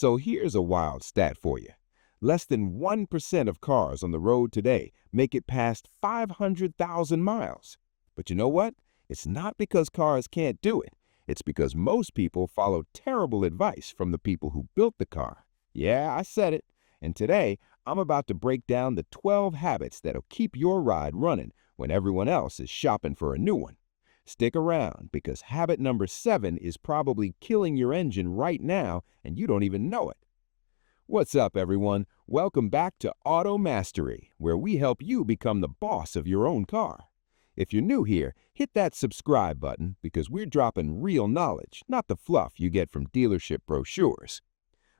So here's a wild stat for you. Less than 1% of cars on the road today make it past 500,000 miles. But you know what? It's not because cars can't do it. It's because most people follow terrible advice from the people who built the car. Yeah, I said it. And today, I'm about to break down the 12 habits that'll keep your ride running when everyone else is shopping for a new one. Stick around because habit number 7 is probably killing your engine right now and you don't even know it. What's up, everyone? Welcome back to Auto Mastery, where we help you become the boss of your own car. If you're new here, hit that subscribe button because we're dropping real knowledge, not the fluff you get from dealership brochures.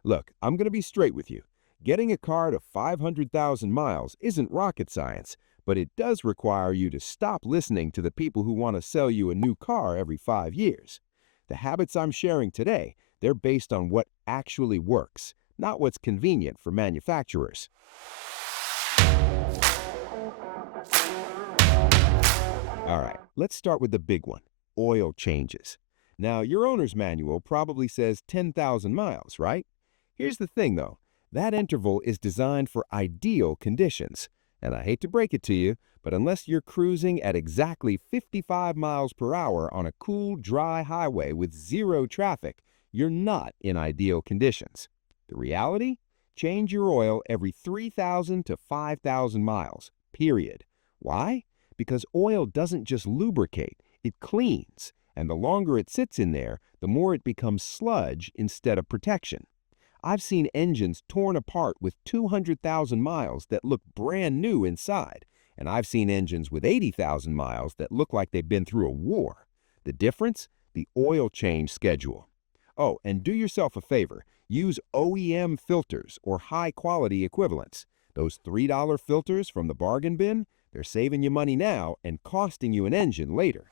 Look, I'm going to be straight with you. Getting a car to 500,000 miles isn't rocket science, but it does require you to stop listening to the people who want to sell you a new car every 5 years. The habits I'm sharing today, they're based on what actually works, not what's convenient for manufacturers. All right, let's start with the big one, oil changes. Now, your owner's manual probably says 10,000 miles, right? Here's the thing, though. That interval is designed for ideal conditions. And I hate to break it to you, but unless you're cruising at exactly 55 miles per hour on a cool, dry highway with zero traffic, you're not in ideal conditions. The reality? Change your oil every 3,000 to 5,000 miles, period. Why? Because oil doesn't just lubricate, it cleans. And the longer it sits in there, the more it becomes sludge instead of protection. I've seen engines torn apart with 200,000 miles that look brand new inside, and I've seen engines with 80,000 miles that look like they've been through a war. The difference? The oil change schedule. Oh, and do yourself a favor. Use OEM filters or high-quality equivalents. Those $3 filters from the bargain bin, they're saving you money now and costing you an engine later.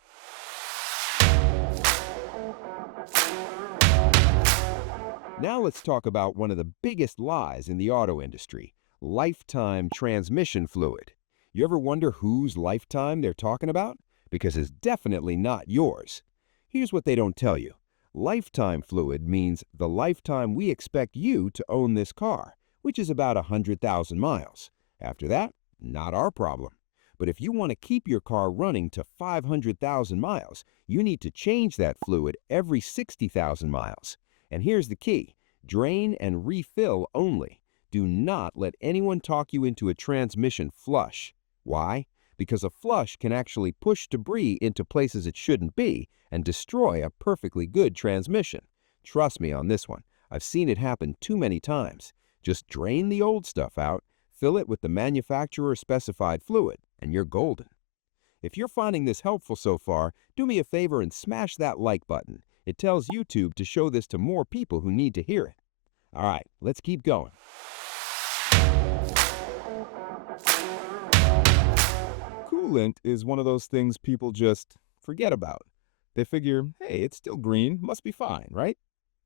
Now let's talk about one of the biggest lies in the auto industry, lifetime transmission fluid. You ever wonder whose lifetime they're talking about? Because it's definitely not yours. Here's what they don't tell you. Lifetime fluid means the lifetime we expect you to own this car, which is about 100,000 miles. After that, not our problem. But if you want to keep your car running to 500,000 miles, you need to change that fluid every 60,000 miles. And here's the key, drain and refill only. Do not let anyone talk you into a transmission flush. Why? Because a flush can actually push debris into places it shouldn't be and destroy a perfectly good transmission. Trust me on this one. I've seen it happen too many times. Just drain the old stuff out, fill it with the manufacturer-specified fluid, and you're golden. If you're finding this helpful so far, do me a favor and smash that like button. It tells YouTube to show this to more people who need to hear it. All right, let's keep going. Coolant is one of those things people just forget about. They figure, hey, it's still green, must be fine, right?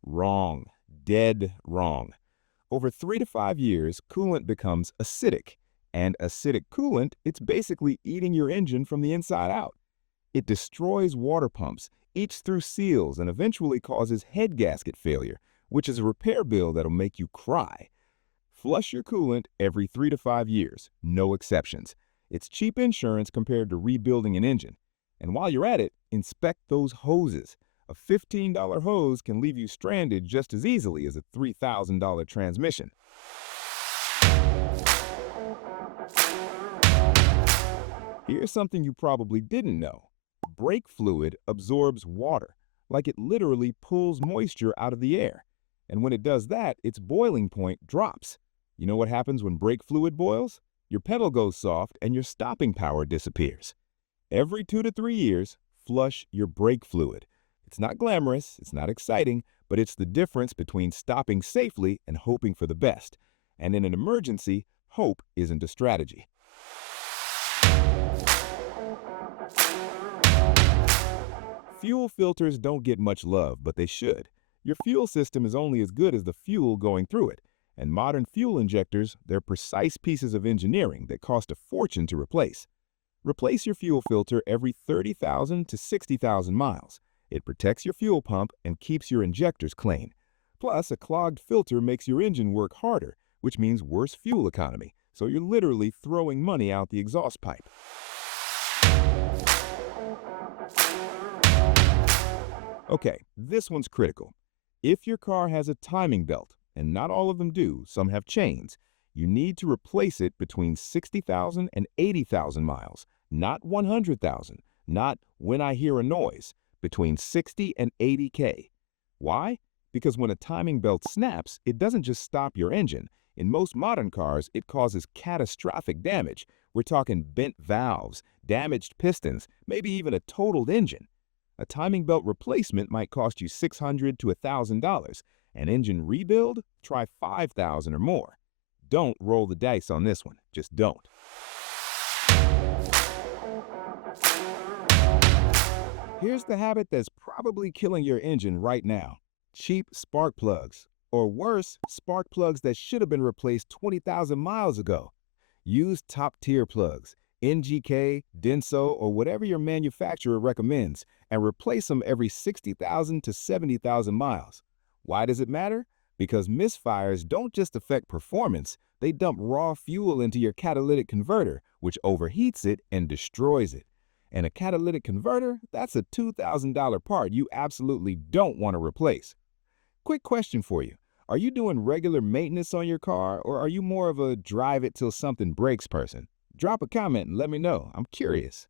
Wrong. Dead wrong. Over 3 to 5 years, coolant becomes acidic. And acidic coolant, it's basically eating your engine from the inside out. It destroys water pumps, eats through seals, and eventually causes head gasket failure, which is a repair bill that'll make you cry. Flush your coolant every 3 to 5 years, no exceptions. It's cheap insurance compared to rebuilding an engine. And while you're at it, inspect those hoses. A $15 hose can leave you stranded just as easily as a $3,000 transmission. Here's something you probably didn't know. Brake fluid absorbs water, like it literally pulls moisture out of the air. And when it does that, its boiling point drops. You know what happens when brake fluid boils? Your pedal goes soft and your stopping power disappears. Every 2 to 3 years, flush your brake fluid. It's not glamorous, it's not exciting, but it's the difference between stopping safely and hoping for the best. And in an emergency, hope isn't a strategy. Fuel filters don't get much love, but they should. Your fuel system is only as good as the fuel going through it. And modern fuel injectors, they're precise pieces of engineering that cost a fortune to replace. Replace your fuel filter every 30,000 to 60,000 miles. It protects your fuel pump and keeps your injectors clean. Plus, a clogged filter makes your engine work harder, which means worse fuel economy. So you're literally throwing money out the exhaust pipe. Okay, this one's critical. If your car has a timing belt, and not all of them do, some have chains, you need to replace it between 60,000 and 80,000 miles, not 100,000, not when I hear a noise, between 60 and 80K. Why? Because when a timing belt snaps, it doesn't just stop your engine. In most modern cars, it causes catastrophic damage. We're talking bent valves, damaged pistons, maybe even a totaled engine. A timing belt replacement might cost you $600 to $1,000. An engine rebuild? Try $5,000 or more. Don't roll the dice on this one. Just don't. Here's the habit that's probably killing your engine right now. Cheap spark plugs. Or worse, spark plugs that should have been replaced 20,000 miles ago. Use top-tier plugs, NGK, Denso, or whatever your manufacturer recommends, and replace them every 60,000 to 70,000 miles. Why does it matter? Because misfires don't just affect performance, they dump raw fuel into your catalytic converter, which overheats it and destroys it. And a catalytic converter, that's a $2,000 part you absolutely don't want to replace. Quick question for you. Are you doing regular maintenance on your car, or are you more of a drive it till something breaks person? Drop a comment and let me know. I'm curious.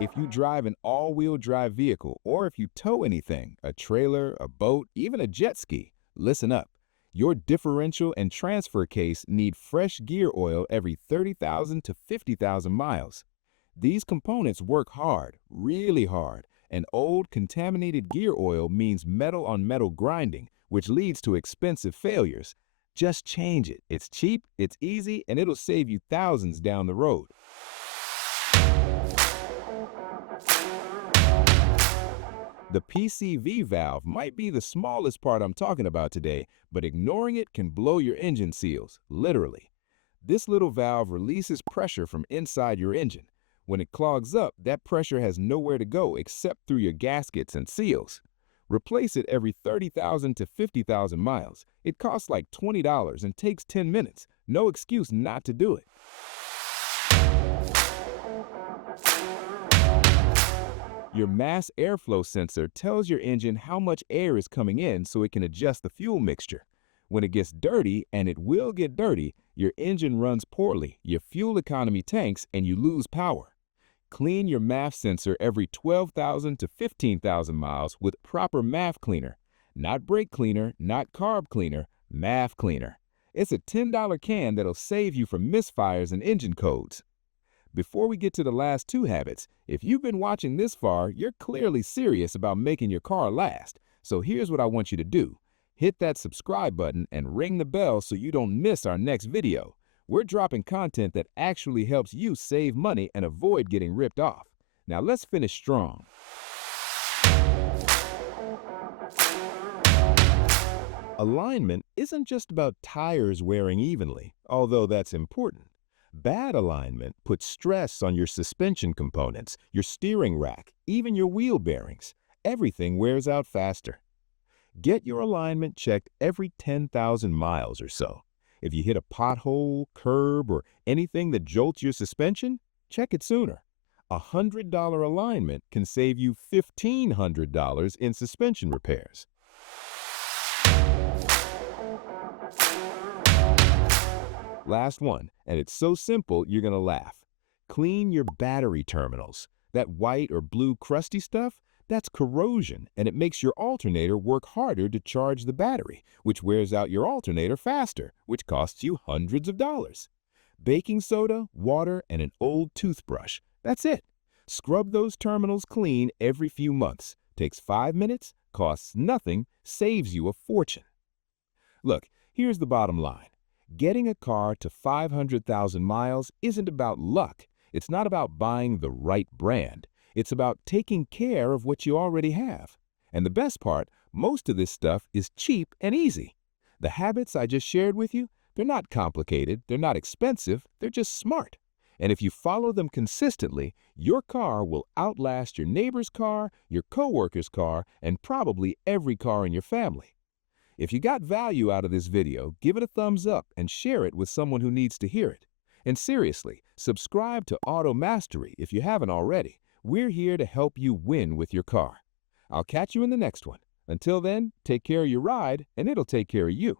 If you drive an all-wheel drive vehicle, or if you tow anything, a trailer, a boat, even a jet ski, listen up. Your differential and transfer case need fresh gear oil every 30,000 to 50,000 miles. These components work hard, really hard, and old contaminated gear oil means metal-on-metal grinding, which leads to expensive failures. Just change it. It's cheap, it's easy, and it'll save you thousands down the road. The PCV valve might be the smallest part I'm talking about today, but ignoring it can blow your engine seals, literally. This little valve releases pressure from inside your engine. When it clogs up, that pressure has nowhere to go except through your gaskets and seals. Replace it every 30,000 to 50,000 miles. It costs like $20 and takes 10 minutes. No excuse not to do it. Your mass airflow sensor tells your engine how much air is coming in so it can adjust the fuel mixture. When it gets dirty, and it will get dirty, your engine runs poorly, your fuel economy tanks, and you lose power. Clean your MAF sensor every 12,000 to 15,000 miles with proper MAF cleaner. Not brake cleaner, not carb cleaner, MAF cleaner. It's a $10 can that'll save you from misfires and engine codes. Before we get to the last two habits, if you've been watching this far, you're clearly serious about making your car last. So here's what I want you to do. Hit that subscribe button and ring the bell so you don't miss our next video. We're dropping content that actually helps you save money and avoid getting ripped off. Now let's finish strong. Alignment isn't just about tires wearing evenly, although that's important. Bad alignment puts stress on your suspension components, your steering rack, even your wheel bearings. Everything wears out faster. Get your alignment checked every 10,000 miles or so. If you hit a pothole, curb, or anything that jolts your suspension, check it sooner. A $100 alignment can save you $1,500 in suspension repairs. Last one, and it's so simple you're gonna laugh. Clean your battery terminals. That white or blue crusty stuff, that's corrosion, and it makes your alternator work harder to charge the battery, which wears out your alternator faster, which costs you hundreds of dollars. Baking soda, water, and an old toothbrush. That's it. Scrub those terminals clean every few months. Takes 5 minutes, costs nothing, saves you a fortune. Look, here's the bottom line. Getting a car to 500,000 miles isn't about luck. It's not about buying the right brand. It's about taking care of what you already have. And the best part, most of this stuff is cheap and easy. The habits I just shared with you, they're not complicated, they're not expensive, they're just smart. And if you follow them consistently, your car will outlast your neighbor's car, your coworker's car, and probably every car in your family. If you got value out of this video, give it a thumbs up and share it with someone who needs to hear it. And seriously, subscribe to Auto Mastery if you haven't already. We're here to help you win with your car. I'll catch you in the next one. Until then, take care of your ride, and it'll take care of you.